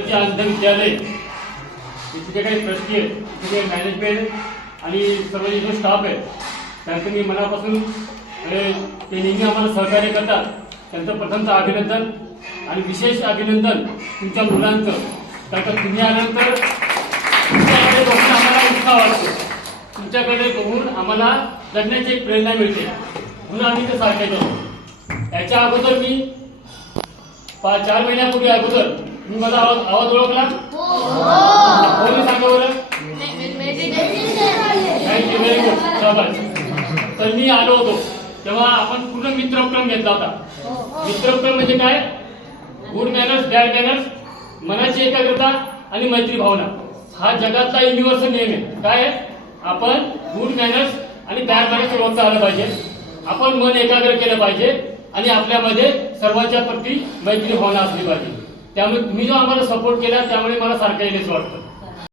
आपलं जे अंध विद्यालय तिथे काही ट्रस्टी आहेत, तिथे मॅनेजमेंट आणि सर्व जो स्टाफ आहे त्यांचं मी मनापासून ते नेहमी आम्हाला सहकार्य करतात त्यांचं प्रथमतः अभिनंदन आणि विशेष अभिनंदन तुमच्या मुलांचं. कारण का तुम्ही आल्यानंतर तुमच्याकडे बघून आम्हाला उत्साह वाटतो, तुमच्याकडे बघून आम्हाला जगण्याची एक प्रेरणा मिळते, म्हणून आम्ही ते सारखे करतो. याच्या अगोदर मी 4 महिन्यापूर्वी अगोदर मी माझा आवाज ओळखला कोणी सांगा बरं. थँक्यू, व्हेरी गुड, शाबास. तर मी आलो होतो तेव्हा आपण पूर्ण मित्रक्रम घेतला होता. मित्रक्रम म्हणजे काय? गुड मॅनर्स, बॅड मॅनर्स, मनाची एकाग्रता आणि मैत्री भावना. हा जगातला युनिव्हर्सल नियम आहे. काय आहे? आपण गुड मॅनर्स आणि बॅड मॅनर्स रोजचा आलं पाहिजे, आपण मन एकाग्र केलं पाहिजे आणि आपल्यामध्ये सर्वांच्या प्रती मैत्री भावना असली पाहिजे. त्यामुळे तुम्ही जो आम्हाला सपोर्ट केला त्यामुळे मला सारखं येण्याचं वाटतं.